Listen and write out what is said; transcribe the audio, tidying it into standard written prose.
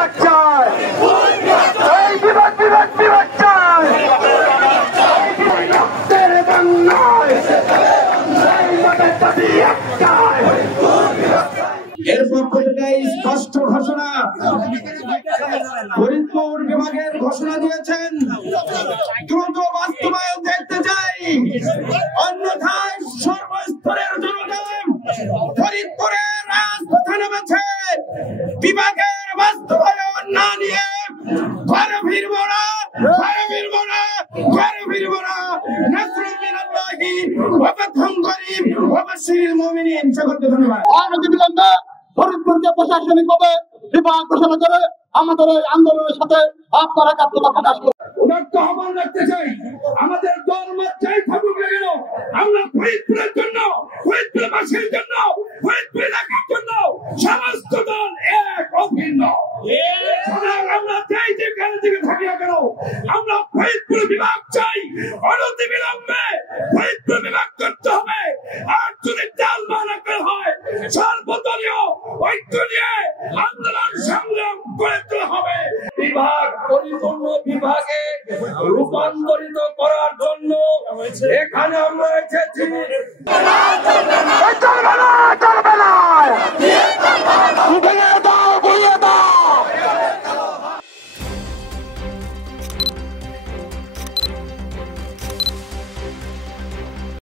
বিভাগ চাই, এই বিভাগ বিভাগ বিভাগ চাই, রক্তের বাংলায় দাবি একটাই। এর পক্ষ থেকে স্পষ্ট ঘোষণা, ফরিদপুর বিভাগের ঘোষণা দিয়েছেন দ্রুত বাস্তবায়ন দেখতে চাই, অন্যথায় সর্বস্তরের জনগণ ফরিদপুরের রাজপথে নেমেছে। বিভাগের বাস্তবায়ন না নিয়ে ঘরে ফিরব না, ঘরে ফিরব না, ঘরে ফিরব না। নাসরুল মিনাল্লাহি ওয়া ফাতহুন করিম ওয়া বাশশিরিল মুমিনিন। সকলকে ধন্যবাদ। অনতিবিলম্বে ফরিদপুরকে প্রশাসনিকভাবে বিভাগ ঘোষণা করে আমাদের এই আন্দোলনের সাথে আপনারা একাত্মতা প্রকাশ করুন। উদাত্ত আহ্বান রাখতে চাই, আমাদের দল মত যাই থাকুক না কেন, আমরা ফরিদপুরের জন্য, ফরিদপুরবাসীর জন্য, ফরিদপুর এলাকার জন্য সমস্ত দল এক অভিন্ন। আমরা যাই যেখানে থেকে থাকি না কেন, আমরা ফরিদপুর বিভাগ চাই। অনতিবিলম্বে ফরিদপুর বিভাগ করতে হবে। আর যদি চাল মানাতে হয় সর্বদলীয় ঐক্য নিয়ে আন্দোলন সংগ্রাম করতে হবে। বিভাগ পরিপূর্ণ বিভাগে রূপান্তরিত করার জন্য এখানে আমরা এসেছি।